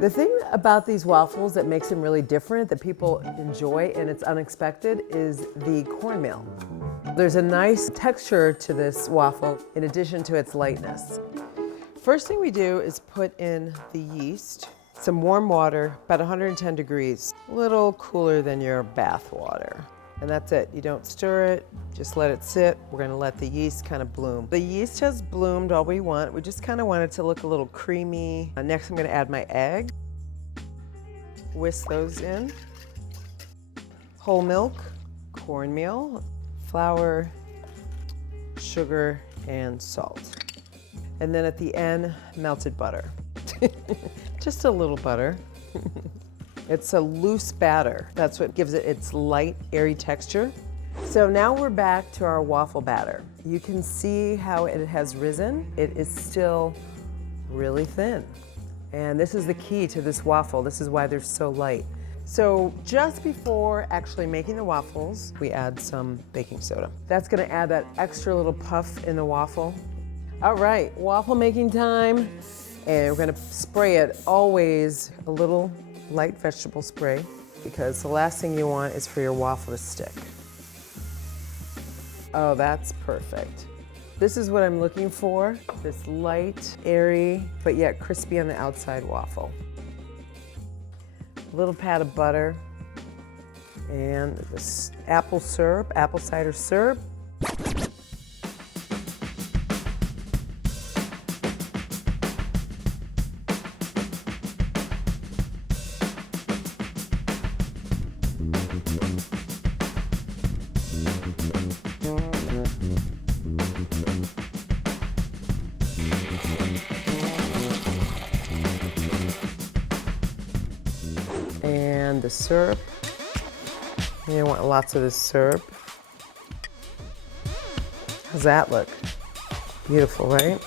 The thing about these waffles that makes them really different, that people enjoy and it's unexpected, is the cornmeal. There's a nice texture to this waffle in addition to its lightness. First thing we do is put in the yeast, some warm water, about 110 degrees, a little cooler than your bath water. And that's it. You don't stir it, just let it sit. We're gonna let the yeast kind of bloom. The yeast has bloomed all we want. We just kind of want it to look a little creamy. Next I'm gonna add my egg. Whisk those in. Whole milk, cornmeal, flour, sugar, and salt. And then at the end, melted butter. Just a little butter. It's a loose batter. That's what gives it its light, airy texture. So now we're back to our waffle batter. You can see how it has risen. It is still really thin. And this is the key to this waffle. This is why they're so light. So just before actually making the waffles, we add some baking soda. That's gonna add that extra little puff in the waffle. All right, waffle making time. And we're gonna spray it always a little light vegetable spray, because the last thing you want is for your waffle to stick. Oh, that's perfect. This is what I'm looking for, this light, airy, but yet crispy on the outside waffle. A little pat of butter, and this apple syrup, apple cider syrup. And the syrup. You want lots of this syrup. How's that look? Beautiful, right?